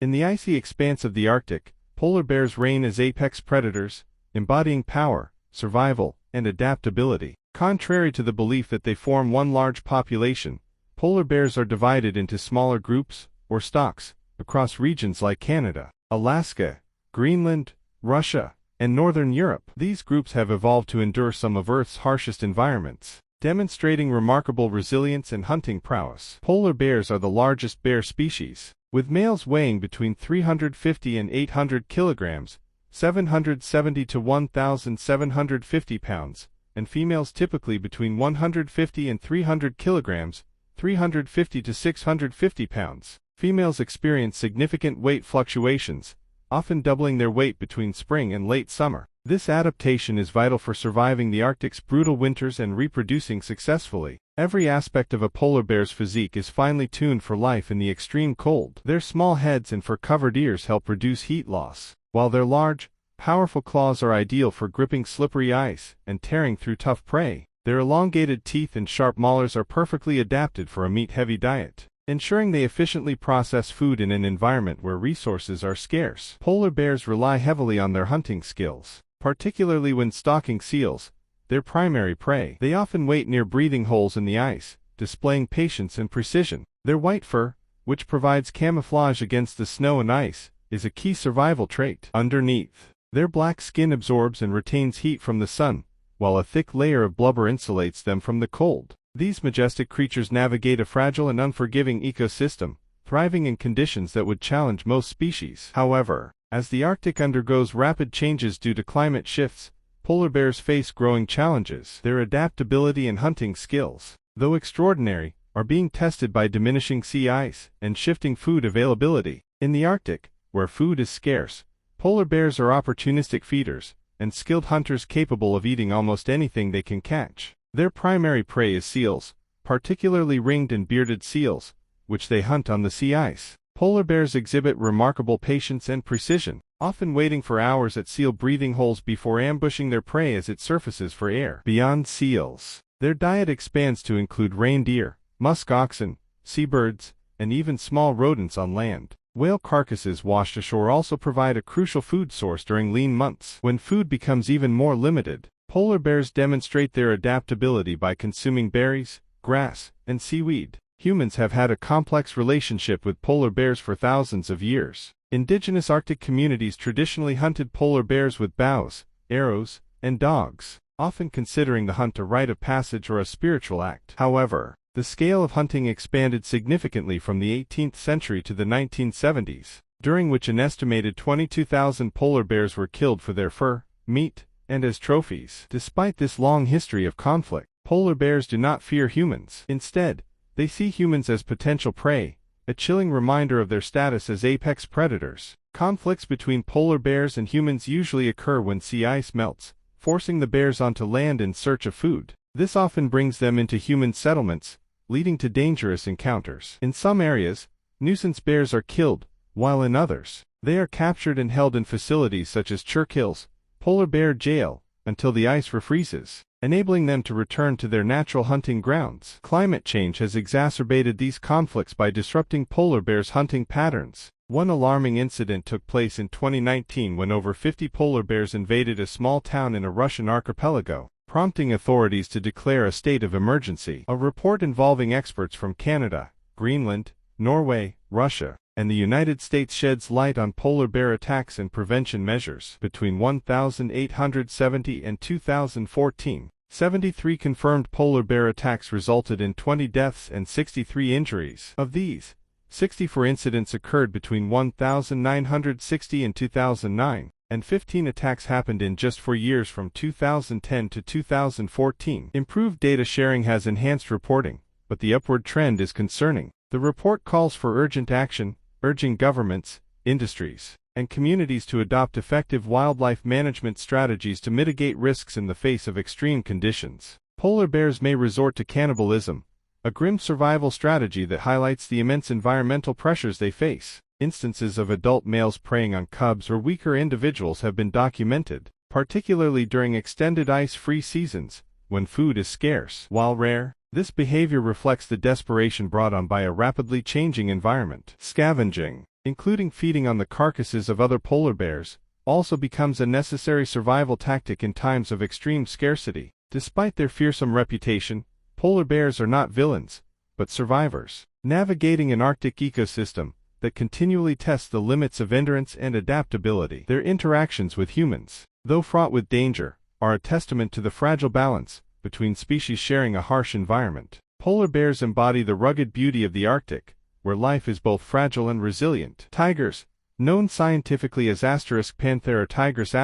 In the icy expanse of the Arctic, polar bears reign as apex predators, embodying power, survival, and adaptability. Contrary to the belief that they form one large population, polar bears are divided into smaller groups, or stocks, across regions like Canada, Alaska, Greenland, Russia, and Northern Europe. These groups have evolved to endure some of Earth's harshest environments, demonstrating remarkable resilience and hunting prowess. Polar bears are the largest bear species, with males weighing between 350 and 800 kilograms, 770 to 1,750 pounds, and females typically between 150 and 300 kilograms, 350 to 650 pounds. Females experience significant weight fluctuations, often doubling their weight between spring and late summer. This adaptation is vital for surviving the Arctic's brutal winters and reproducing successfully. Every aspect of a polar bear's physique is finely tuned for life in the extreme cold. Their small heads and fur-covered ears help reduce heat loss, while their large, powerful claws are ideal for gripping slippery ice and tearing through tough prey. Their elongated teeth and sharp molars are perfectly adapted for a meat-heavy diet, ensuring they efficiently process food in an environment where resources are scarce. Polar bears rely heavily on their hunting skills, particularly when stalking seals, their primary prey. They often wait near breathing holes in the ice, displaying patience and precision. Their white fur, which provides camouflage against the snow and ice, is a key survival trait. Underneath, their black skin absorbs and retains heat from the sun, while a thick layer of blubber insulates them from the cold. These majestic creatures navigate a fragile and unforgiving ecosystem, thriving in conditions that would challenge most species. However, as the Arctic undergoes rapid changes due to climate shifts, polar bears face growing challenges. Their adaptability and hunting skills, though extraordinary, are being tested by diminishing sea ice and shifting food availability. In the Arctic, where food is scarce, polar bears are opportunistic feeders and skilled hunters capable of eating almost anything they can catch. Their primary prey is seals, particularly ringed and bearded seals, which they hunt on the sea ice. Polar bears exhibit remarkable patience and precision, often waiting for hours at seal breathing holes before ambushing their prey as it surfaces for air. Beyond seals, their diet expands to include reindeer, musk oxen, seabirds, and even small rodents on land. Whale carcasses washed ashore also provide a crucial food source during lean months. When food becomes even more limited, polar bears demonstrate their adaptability by consuming berries, grass, and seaweed. Humans have had a complex relationship with polar bears for thousands of years. Indigenous Arctic communities traditionally hunted polar bears with bows, arrows, and dogs, often considering the hunt a rite of passage or a spiritual act. However, the scale of hunting expanded significantly from the 18th century to the 1970s, during which an estimated 22,000 polar bears were killed for their fur, meat, and as trophies. Despite this long history of conflict, polar bears do not fear humans. Instead, they see humans as potential prey, a chilling reminder of their status as apex predators. Conflicts between polar bears and humans usually occur when sea ice melts, forcing the bears onto land in search of food. This often brings them into human settlements, leading to dangerous encounters. In some areas, nuisance bears are killed, while in others, they are captured and held in facilities such as Churchill's polar bear jail until the ice refreezes, enabling them to return to their natural hunting grounds. Climate change has exacerbated these conflicts by disrupting polar bears' hunting patterns. One alarming incident took place in 2019 when over 50 polar bears invaded a small town in a Russian archipelago, prompting authorities to declare a state of emergency. A report involving experts from Canada, Greenland, Norway, Russia, and the United States sheds light on polar bear attacks and prevention measures. Between 1870 and 2014, 73 confirmed polar bear attacks resulted in 20 deaths and 63 injuries. Of these, 64 incidents occurred between 1960 and 2009, and 15 attacks happened in just 4 years from 2010 to 2014. Improved data sharing has enhanced reporting, but the upward trend is concerning. The report calls for urgent action, urging governments, industries, and communities to adopt effective wildlife management strategies to mitigate risks in the face of extreme conditions. Polar bears may resort to cannibalism, a grim survival strategy that highlights the immense environmental pressures they face. Instances of adult males preying on cubs or weaker individuals have been documented, particularly during extended ice-free seasons, when food is scarce. While rare, this behavior reflects the desperation brought on by a rapidly changing environment. Scavenging. including feeding on the carcasses of other polar bears, also becomes a necessary survival tactic in times of extreme scarcity. Despite their fearsome reputation, polar bears are not villains, but survivors, navigating an Arctic ecosystem that continually tests the limits of endurance and adaptability. Their interactions with humans, though fraught with danger, are a testament to the fragile balance between species sharing a harsh environment. Polar bears embody the rugged beauty of the Arctic, where life is both fragile and resilient. Tigers, known scientifically as Panthera tigris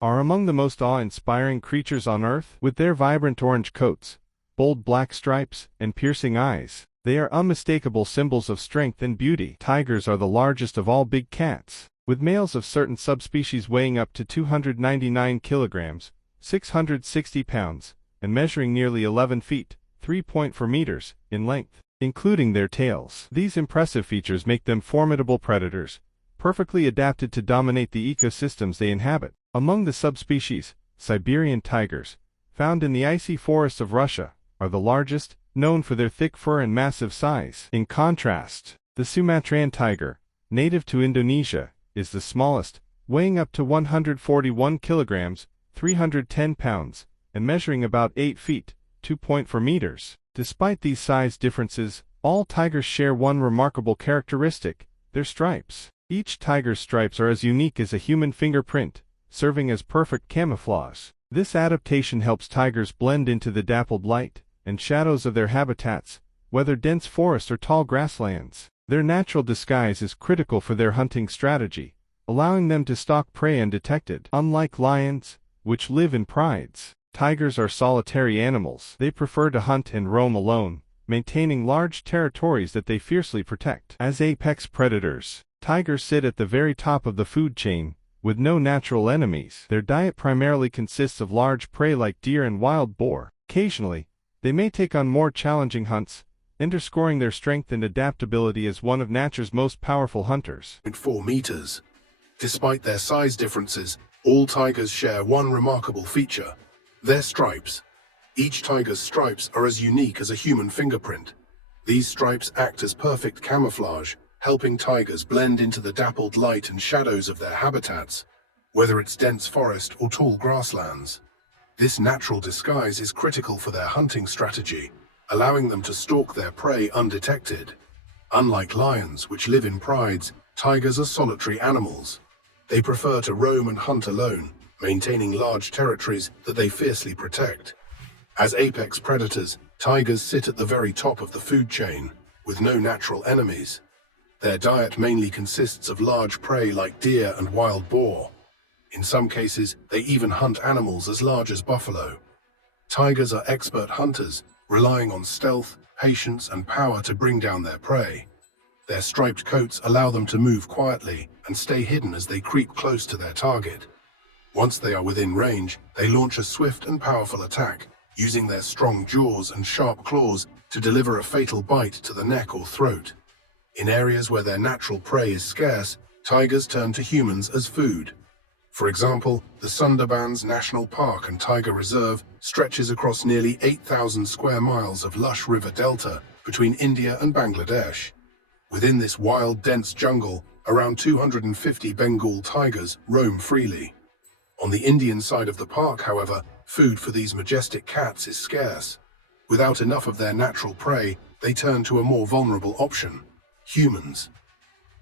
are among the most awe-inspiring creatures on Earth. With their vibrant orange coats, bold black stripes, and piercing eyes, they are unmistakable symbols of strength and beauty. Tigers are the largest of all big cats, with males of certain subspecies weighing up to 299 kilograms, 660 pounds, and measuring nearly 11 feet, 3.4 meters, in length, including their tails. These impressive features make them formidable predators, perfectly adapted to dominate the ecosystems they inhabit. Among the subspecies, Siberian tigers, found in the icy forests of Russia, are the largest, known for their thick fur and massive size. In contrast, the Sumatran tiger, native to Indonesia, is the smallest, weighing up to 141 kilograms, 310 pounds, and measuring about 8 feet, 2.4 meters. Despite these size differences, all tigers share one remarkable characteristic: their stripes. Each tiger's stripes are as unique as a human fingerprint, serving as perfect camouflage. This adaptation helps tigers blend into the dappled light and shadows of their habitats, whether dense forests or tall grasslands. Their natural disguise is critical for their hunting strategy, allowing them to stalk prey undetected. Unlike lions, which live in prides, tigers are solitary animals. They prefer to hunt and roam alone, maintaining large territories that they fiercely protect. As apex predators, tigers sit at the very top of the food chain, with no natural enemies. Their diet primarily consists of large prey like deer and wild boar. Occasionally, they may take on more challenging hunts, underscoring their strength and adaptability as one of nature's most powerful hunters. 4 meters. Despite their size differences, all tigers share one remarkable feature: their stripes. Each tiger's stripes are as unique as a human fingerprint. These stripes act as perfect camouflage, helping tigers blend into the dappled light and shadows of their habitats, whether it's dense forest or tall grasslands. This natural disguise is critical for their hunting strategy, allowing them to stalk their prey undetected. Unlike lions, which live in prides, tigers are solitary animals. They prefer to roam and hunt alone, maintaining large territories that they fiercely protect. As apex predators, tigers sit at the very top of the food chain, with no natural enemies. Their diet mainly consists of large prey like deer and wild boar. In some cases, they even hunt animals as large as buffalo. Tigers are expert hunters, relying on stealth, patience, and power to bring down their prey. Their striped coats allow them to move quietly and stay hidden as they creep close to their target. Once they are within range, they launch a swift and powerful attack, using their strong jaws and sharp claws to deliver a fatal bite to the neck or throat. In areas where their natural prey is scarce, tigers turn to humans as food. For example, the Sundarbans National Park and Tiger Reserve stretches across nearly 8,000 square miles of lush river delta between India and Bangladesh. Within this wild, dense jungle, around 250 Bengal tigers roam freely. On the Indian side of the park, however, food for these majestic cats is scarce. Without enough of their natural prey, they turn to a more vulnerable option: humans.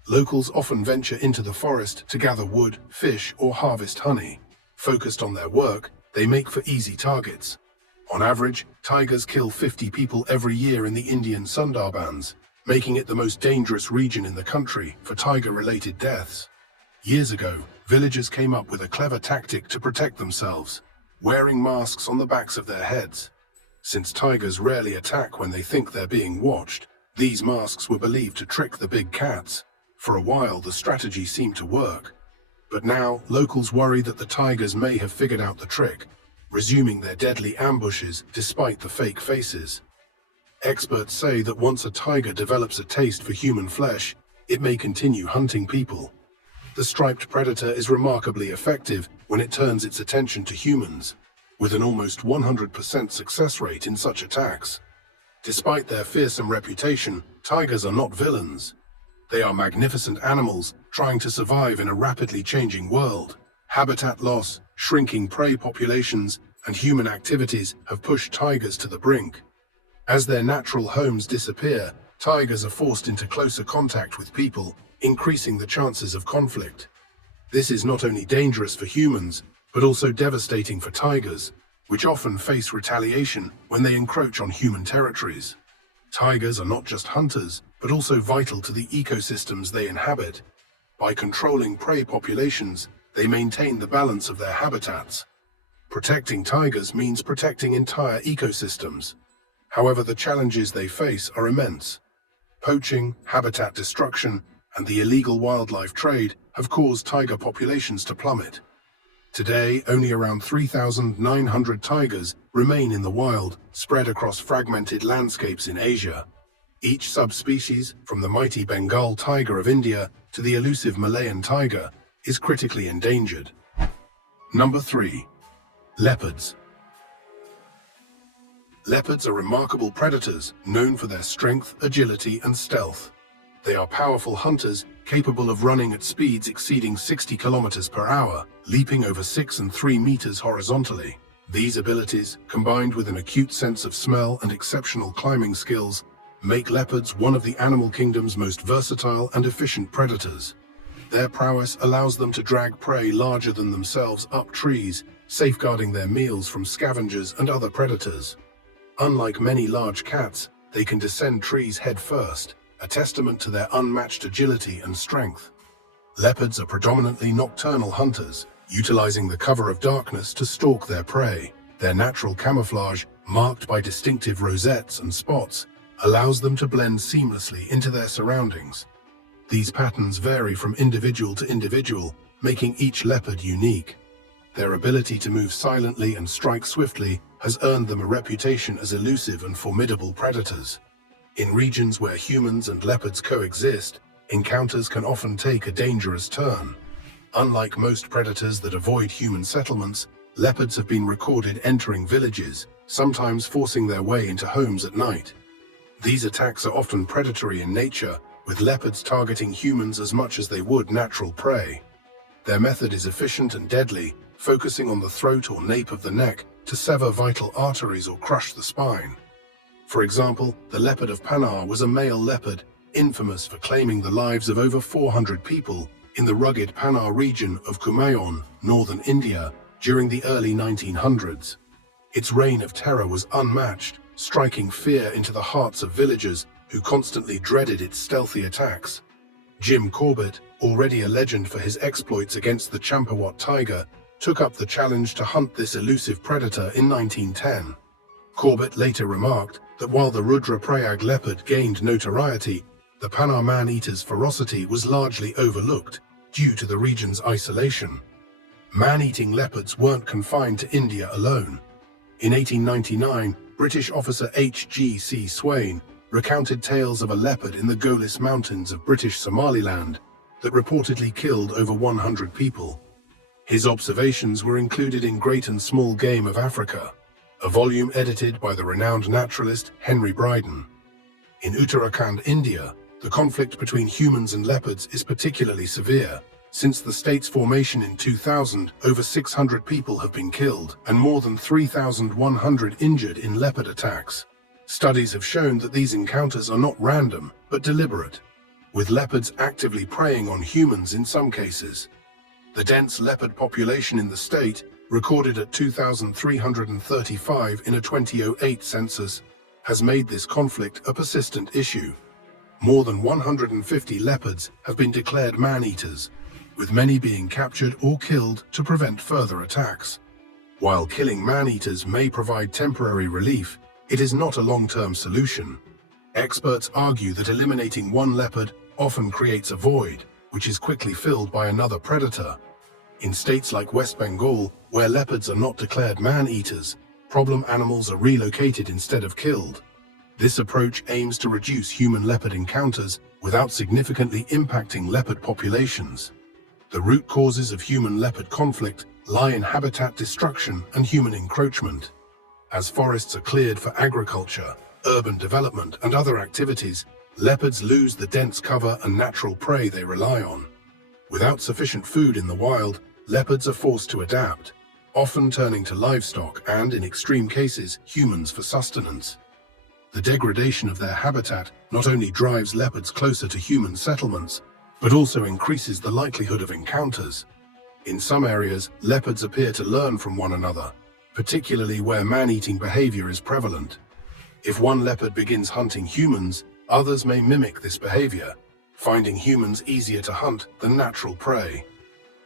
Locals often venture into the forest to gather wood, fish, or harvest honey. Focused on their work, they make for easy targets. On average, tigers kill 50 people every year in the Indian Sundarbans, making it the most dangerous region in the country for tiger-related deaths. Years ago, villagers came up with a clever tactic to protect themselves: wearing masks on the backs of their heads. Since tigers rarely attack when they think they're being watched, these masks were believed to trick the big cats. For a while, the strategy seemed to work. But now, locals worry that the tigers may have figured out the trick, resuming their deadly ambushes despite the fake faces. Experts say that once a tiger develops a taste for human flesh, it may continue hunting people. The striped predator is remarkably effective when it turns its attention to humans, with an almost 100% success rate in such attacks. Despite their fearsome reputation, tigers are not villains. They are magnificent animals trying to survive in a rapidly changing world. Habitat loss, shrinking prey populations, and human activities have pushed tigers to the brink. As their natural homes disappear, tigers are forced into closer contact with people, increasing the chances of conflict. This is not only dangerous for humans, but also devastating for tigers, which often face retaliation when they encroach on human territories. Tigers are not just hunters, but also vital to the ecosystems they inhabit. By controlling prey populations, they maintain the balance of their habitats. Protecting tigers means protecting entire ecosystems. However, the challenges they face are immense. Poaching, habitat destruction, and the illegal wildlife trade have caused tiger populations to plummet. Today, only around 3,900 tigers remain in the wild, spread across fragmented landscapes in Asia. Each subspecies, from the mighty Bengal tiger of India to the elusive Malayan tiger, is critically endangered. Number 3. Leopards. Leopards are remarkable predators, known for their strength, agility, and stealth. They are powerful hunters, capable of running at speeds exceeding 60 kilometers per hour, leaping over 6 and 3 meters horizontally. These abilities, combined with an acute sense of smell and exceptional climbing skills, make leopards one of the animal kingdom's most versatile and efficient predators. Their prowess allows them to drag prey larger than themselves up trees, safeguarding their meals from scavengers and other predators. Unlike many large cats, they can descend trees head first, a testament to their unmatched agility and strength. Leopards are predominantly nocturnal hunters, utilizing the cover of darkness to stalk their prey. Their natural camouflage, marked by distinctive rosettes and spots, allows them to blend seamlessly into their surroundings. These patterns vary from individual to individual, making each leopard unique. Their ability to move silently and strike swiftly has earned them a reputation as elusive and formidable predators. In regions where humans and leopards coexist, encounters can often take a dangerous turn. Unlike most predators that avoid human settlements, leopards have been recorded entering villages, sometimes forcing their way into homes at night. These attacks are often predatory in nature, with leopards targeting humans as much as they would natural prey. Their method is efficient and deadly, focusing on the throat or nape of the neck to sever vital arteries or crush the spine. For example, the leopard of Panar was a male leopard, infamous for claiming the lives of over 400 people in the rugged Panar region of Kumaon, northern India, during the early 1900s. Its reign of terror was unmatched, striking fear into the hearts of villagers who constantly dreaded its stealthy attacks. Jim Corbett, already a legend for his exploits against the Champawat tiger, took up the challenge to hunt this elusive predator in 1910. Corbett later remarked that while the Rudraprayag leopard gained notoriety, the Panar man-eater's ferocity was largely overlooked due to the region's isolation. Man-eating leopards weren't confined to India alone. In 1899, British officer H.G.C. Swain recounted tales of a leopard in the Golis Mountains of British Somaliland that reportedly killed over 100 people. His observations were included in Great and Small Game of Africa, a volume edited by the renowned naturalist Henry Bryden. In Uttarakhand, India, the conflict between humans and leopards is particularly severe. Since the state's formation in 2000, over 600 people have been killed and more than 3,100 injured in leopard attacks. Studies have shown that these encounters are not random, but deliberate, with leopards actively preying on humans in some cases. The dense leopard population in the state, recorded at 2,335 in a 2008 census, has made this conflict a persistent issue. More than 150 leopards have been declared man-eaters, with many being captured or killed to prevent further attacks. While killing man-eaters may provide temporary relief, it is not a long-term solution. Experts argue that eliminating one leopard often creates a void, which is quickly filled by another predator. In states like West Bengal, where leopards are not declared man-eaters, problem animals are relocated instead of killed. This approach aims to reduce human-leopard encounters without significantly impacting leopard populations. The root causes of human-leopard conflict lie in habitat destruction and human encroachment. As forests are cleared for agriculture, urban development, and other activities, Leopards lose the dense cover and natural prey they rely on. Without sufficient food in the wild, leopards are forced to adapt, often turning to livestock and, in extreme cases, humans for sustenance. The degradation of their habitat not only drives leopards closer to human settlements, but also increases the likelihood of encounters. In some areas, leopards appear to learn from one another, particularly where man-eating behavior is prevalent. If one leopard begins hunting humans, others may mimic this behavior, finding humans easier to hunt than natural prey.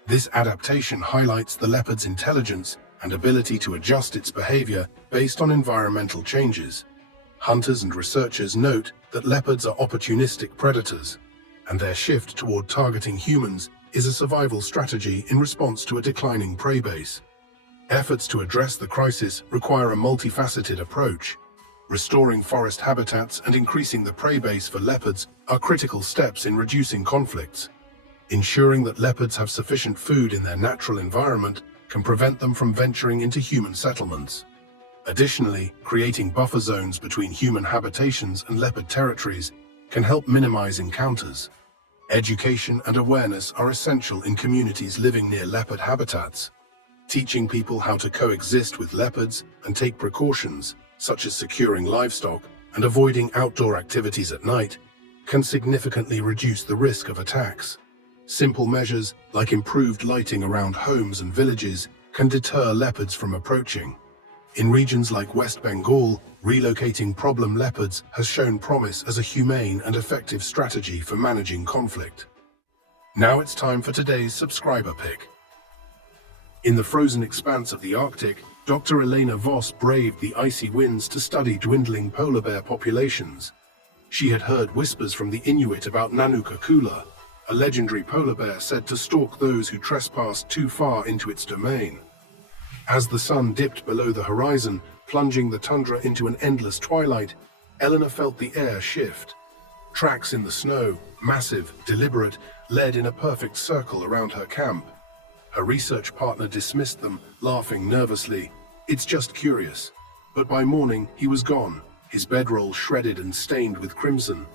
This adaptation highlights the leopard's intelligence and ability to adjust its behavior based on environmental changes. Hunters and researchers note that leopards are opportunistic predators, and their shift toward targeting humans is a survival strategy in response to a declining prey base. Efforts to address the crisis require a multifaceted approach. Restoring forest habitats and increasing the prey base for leopards are critical steps in reducing conflicts. Ensuring that leopards have sufficient food in their natural environment can prevent them from venturing into human settlements. Additionally, creating buffer zones between human habitations and leopard territories can help minimize encounters. Education and awareness are essential in communities living near leopard habitats. Teaching people how to coexist with leopards and take precautions, such as securing livestock and avoiding outdoor activities at night, can significantly reduce the risk of attacks. Simple measures like improved lighting around homes and villages can deter leopards from approaching. In regions like West Bengal, relocating problem leopards has shown promise as a humane and effective strategy for managing conflict. Now it's time for today's subscriber pick. In the frozen expanse of the Arctic, Dr. Elena Voss braved the icy winds to study dwindling polar bear populations. She had heard whispers from the Inuit about Nanuka Kula, a legendary polar bear said to stalk those who trespassed too far into its domain. As the sun dipped below the horizon, plunging the tundra into an endless twilight, Elena felt the air shift. Tracks in the snow, massive, deliberate, led in a perfect circle around her camp. Her research partner dismissed them, laughing nervously. "It's just curious." But by morning, he was gone, his bedroll shredded and stained with crimson.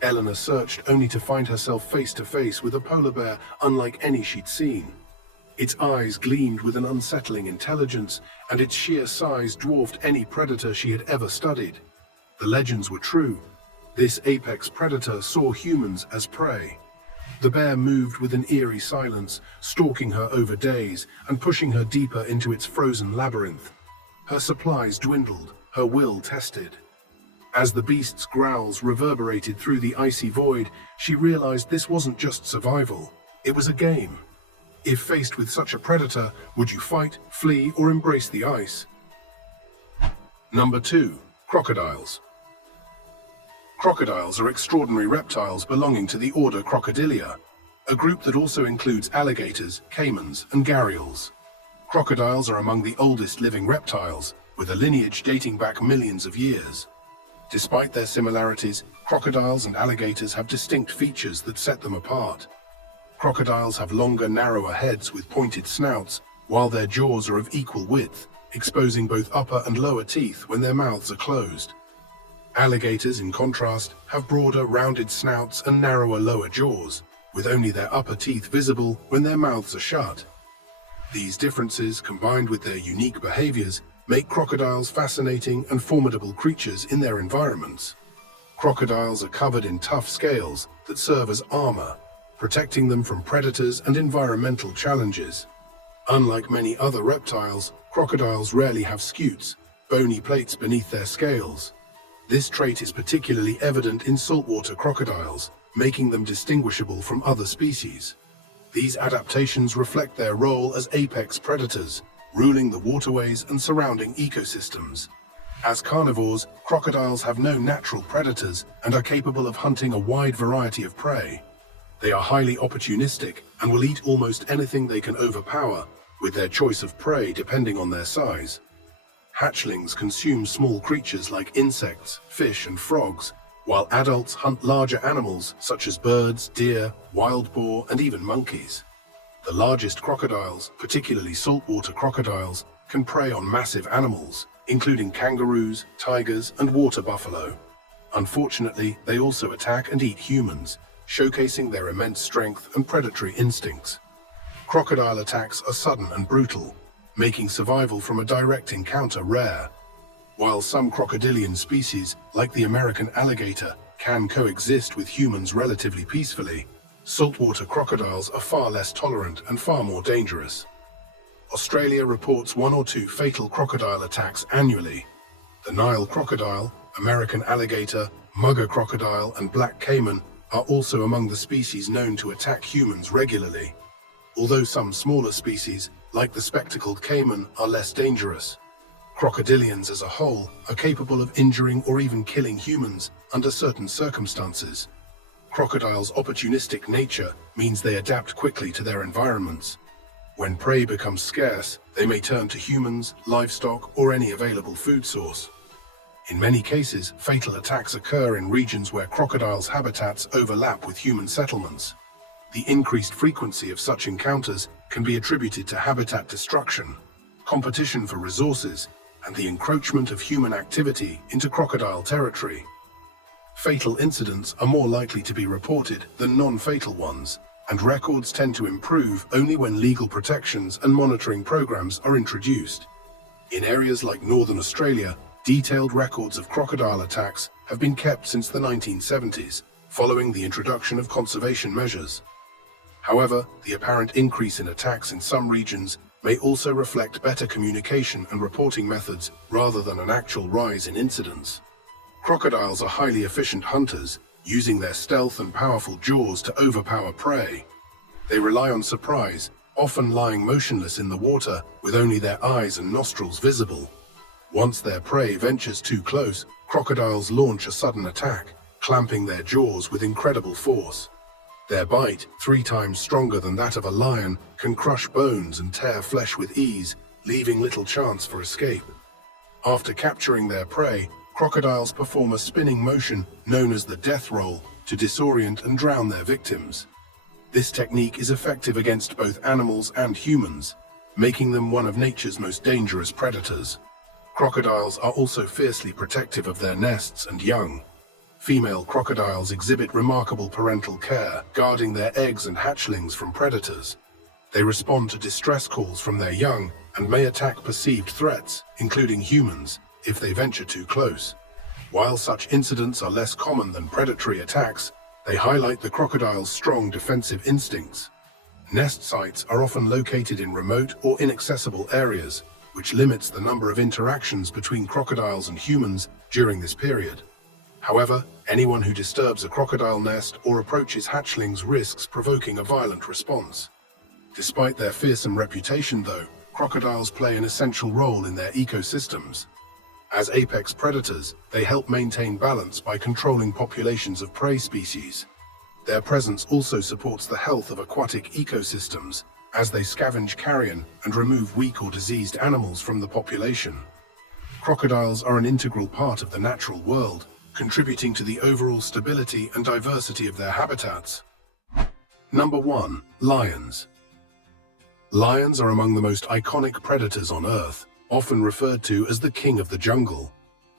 Elena searched only to find herself face to face with a polar bear unlike any she'd seen. Its eyes gleamed with an unsettling intelligence, and its sheer size dwarfed any predator she had ever studied. The legends were true. This apex predator saw humans as prey. The bear moved with an eerie silence, stalking her over days and pushing her deeper into its frozen labyrinth. Her supplies dwindled, her will tested. As the beast's growls reverberated through the icy void, she realized this wasn't just survival, it was a game. If faced with such a predator, would you fight, flee, or embrace the ice? Number 2. Crocodiles. Crocodiles are extraordinary reptiles belonging to the order Crocodilia, a group that also includes alligators, caimans, and gharials. Crocodiles are among the oldest living reptiles, with a lineage dating back millions of years. Despite their similarities, crocodiles and alligators have distinct features that set them apart. Crocodiles have longer, narrower heads with pointed snouts, while their jaws are of equal width, exposing both upper and lower teeth when their mouths are closed. Alligators, in contrast, have broader, rounded snouts and narrower lower jaws, with only their upper teeth visible when their mouths are shut. These differences, combined with their unique behaviors, make crocodiles fascinating and formidable creatures in their environments. Crocodiles are covered in tough scales that serve as armor, protecting them from predators and environmental challenges. Unlike many other reptiles, crocodiles rarely have scutes, bony plates beneath their scales. This trait is particularly evident in saltwater crocodiles, making them distinguishable from other species. These adaptations reflect their role as apex predators, ruling the waterways and surrounding ecosystems. As carnivores, crocodiles have no natural predators and are capable of hunting a wide variety of prey. They are highly opportunistic and will eat almost anything they can overpower, with their choice of prey depending on their size. Hatchlings consume small creatures like insects, fish, and frogs, while adults hunt larger animals such as birds, deer, wild boar, and even monkeys. The largest crocodiles, particularly saltwater crocodiles, can prey on massive animals, including kangaroos, tigers, and water buffalo. Unfortunately, they also attack and eat humans, showcasing their immense strength and predatory instincts. Crocodile attacks are sudden and brutal, making survival from a direct encounter rare. While some crocodilian species, like the American alligator, can coexist with humans relatively peacefully, saltwater crocodiles are far less tolerant and far more dangerous. Australia reports 1 or 2 fatal crocodile attacks annually. The Nile crocodile, American alligator, mugger crocodile, and black caiman are also among the species known to attack humans regularly. Although some smaller species, like the spectacled caiman, are less dangerous, crocodilians as a whole are capable of injuring or even killing humans under certain circumstances. Crocodiles' opportunistic nature means they adapt quickly to their environments. When prey becomes scarce, they may turn to humans, livestock, or any available food source. In many cases, fatal attacks occur in regions where crocodiles' habitats overlap with human settlements. The increased frequency of such encounters can be attributed to habitat destruction, competition for resources, and the encroachment of human activity into crocodile territory. Fatal incidents are more likely to be reported than non-fatal ones, and records tend to improve only when legal protections and monitoring programs are introduced. In areas like northern Australia, detailed records of crocodile attacks have been kept since the 1970s, following the introduction of conservation measures. However, the apparent increase in attacks in some regions may also reflect better communication and reporting methods rather than an actual rise in incidents. Crocodiles are highly efficient hunters, using their stealth and powerful jaws to overpower prey. They rely on surprise, often lying motionless in the water with only their eyes and nostrils visible. Once their prey ventures too close, crocodiles launch a sudden attack, clamping their jaws with incredible force. Their bite, 3 times stronger than that of a lion, can crush bones and tear flesh with ease, leaving little chance for escape. After capturing their prey, crocodiles perform a spinning motion known as the death roll to disorient and drown their victims. This technique is effective against both animals and humans, making them one of nature's most dangerous predators. Crocodiles are also fiercely protective of their nests and young. Female crocodiles exhibit remarkable parental care, guarding their eggs and hatchlings from predators. They respond to distress calls from their young and may attack perceived threats, including humans, if they venture too close. While such incidents are less common than predatory attacks, they highlight the crocodile's strong defensive instincts. Nest sites are often located in remote or inaccessible areas, which limits the number of interactions between crocodiles and humans during this period. However, anyone who disturbs a crocodile nest or approaches hatchlings risks provoking a violent response. Despite their fearsome reputation, though, crocodiles play an essential role in their ecosystems. As apex predators, they help maintain balance by controlling populations of prey species. Their presence also supports the health of aquatic ecosystems, as they scavenge carrion and remove weak or diseased animals from the population. Crocodiles are an integral part of the natural world, contributing to the overall stability and diversity of their habitats. Number 1. Lions. Lions are among the most iconic predators on Earth, often referred to as the king of the jungle.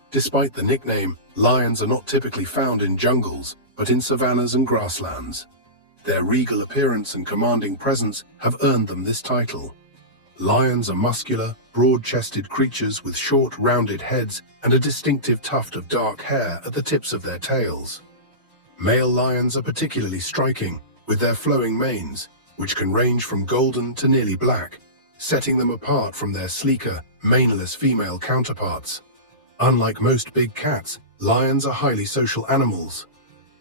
Despite the nickname, lions are not typically found in jungles, but in savannas and grasslands. Their regal appearance and commanding presence have earned them this title. Lions are muscular, broad-chested creatures with short, rounded heads and a distinctive tuft of dark hair at the tips of their tails. Male lions are particularly striking, with their flowing manes, which can range from golden to nearly black, setting them apart from their sleeker, maneless female counterparts. Unlike most big cats, lions are highly social animals.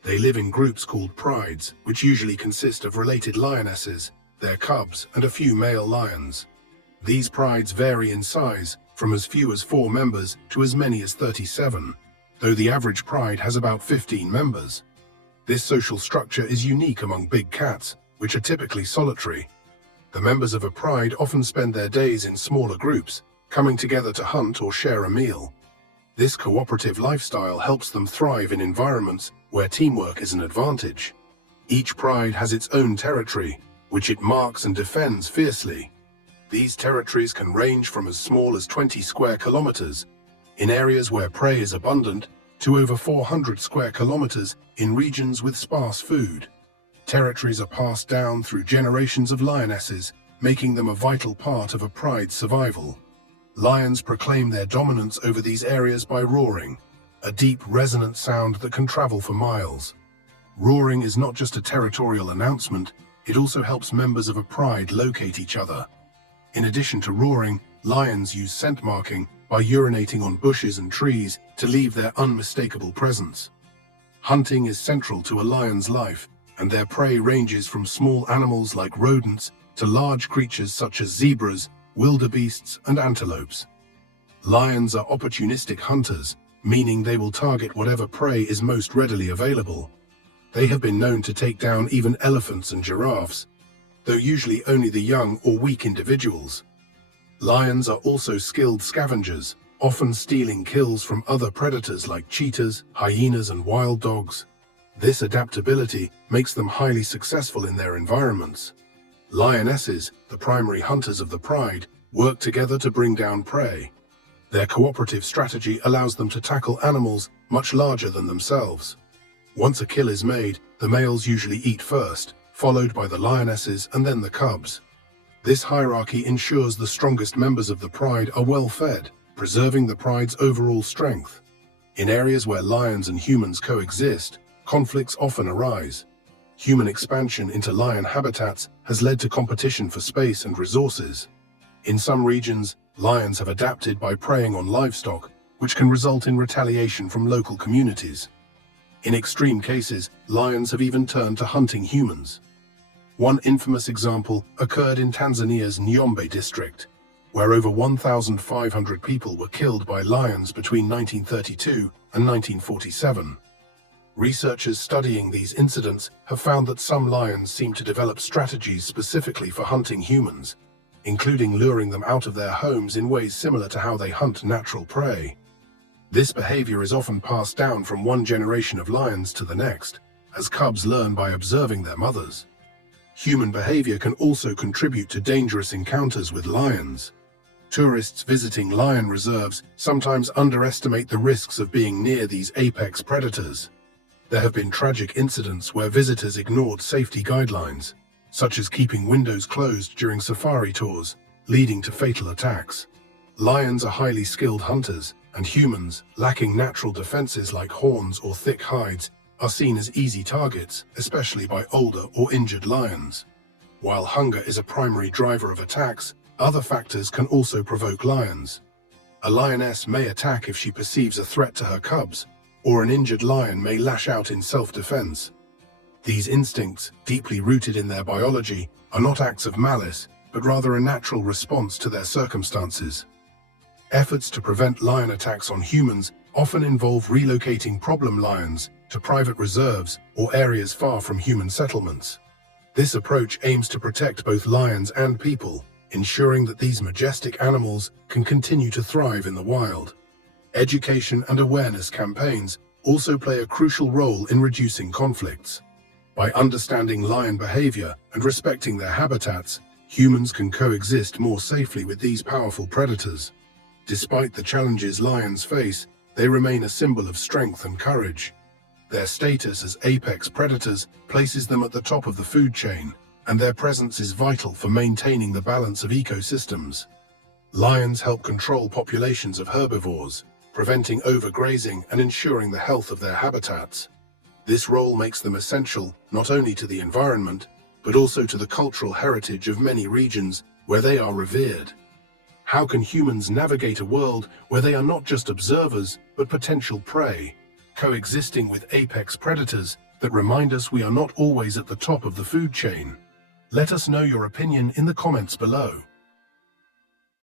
They live in groups called prides, which usually consist of related lionesses, their cubs, and a few male lions. These prides vary in size, from as few as 4 members to as many as 37, though the average pride has about 15 members. This social structure is unique among big cats, which are typically solitary. The members of a pride often spend their days in smaller groups, coming together to hunt or share a meal. This cooperative lifestyle helps them thrive in environments where teamwork is an advantage. Each pride has its own territory, which it marks and defends fiercely. These territories can range from as small as 20 square kilometers, in areas where prey is abundant, to over 400 square kilometers in regions with sparse food. Territories are passed down through generations of lionesses, making them a vital part of a pride's survival. Lions proclaim their dominance over these areas by roaring, a deep, resonant sound that can travel for miles. Roaring is not just a territorial announcement, it also helps members of a pride locate each other. In addition to roaring, lions use scent marking by urinating on bushes and trees to leave their unmistakable presence. Hunting is central to a lion's life, and their prey ranges from small animals like rodents to large creatures such as zebras, wildebeests, and antelopes. Lions are opportunistic hunters, meaning they will target whatever prey is most readily available. They have been known to take down even elephants and giraffes, though usually only the young or weak individuals. Lions are also skilled scavengers, often stealing kills from other predators like cheetahs, hyenas, and wild dogs. This adaptability makes them highly successful in their environments. Lionesses, the primary hunters of the pride, work together to bring down prey. Their cooperative strategy allows them to tackle animals much larger than themselves. Once a kill is made, the males usually eat first, followed by the lionesses and then the cubs. This hierarchy ensures the strongest members of the pride are well fed, preserving the pride's overall strength. In areas where lions and humans coexist, conflicts often arise. Human expansion into lion habitats has led to competition for space and resources. In some regions, lions have adapted by preying on livestock, which can result in retaliation from local communities. In extreme cases, lions have even turned to hunting humans. One infamous example occurred in Tanzania's Njombe district, where over 1,500 people were killed by lions between 1932 and 1947. Researchers studying these incidents have found that some lions seem to develop strategies specifically for hunting humans, including luring them out of their homes in ways similar to how they hunt natural prey. This behavior is often passed down from one generation of lions to the next, as cubs learn by observing their mothers. Human behavior can also contribute to dangerous encounters with lions. Tourists visiting lion reserves sometimes underestimate the risks of being near these apex predators. There have been tragic incidents where visitors ignored safety guidelines, such as keeping windows closed during safari tours, leading to fatal attacks. Lions are highly skilled hunters, and humans, lacking natural defenses like horns or thick hides, are seen as easy targets, especially by older or injured lions. While hunger is a primary driver of attacks, other factors can also provoke lions. A lioness may attack if she perceives a threat to her cubs, or an injured lion may lash out in self-defense. These instincts, deeply rooted in their biology, are not acts of malice, but rather a natural response to their circumstances. Efforts to prevent lion attacks on humans often involve relocating problem lions to private reserves or areas far from human settlements. This approach aims to protect both lions and people, ensuring that these majestic animals can continue to thrive in the wild. Education and awareness campaigns also play a crucial role in reducing conflicts. By understanding lion behavior and respecting their habitats, humans can coexist more safely with these powerful predators. Despite the challenges lions face, they remain a symbol of strength and courage. Their status as apex predators places them at the top of the food chain, and their presence is vital for maintaining the balance of ecosystems. Lions help control populations of herbivores, preventing overgrazing and ensuring the health of their habitats. This role makes them essential not only to the environment, but also to the cultural heritage of many regions where they are revered. How can humans navigate a world where they are not just observers, but potential prey, coexisting with apex predators that remind us we are not always at the top of the food chain? Let us know your opinion in the comments below.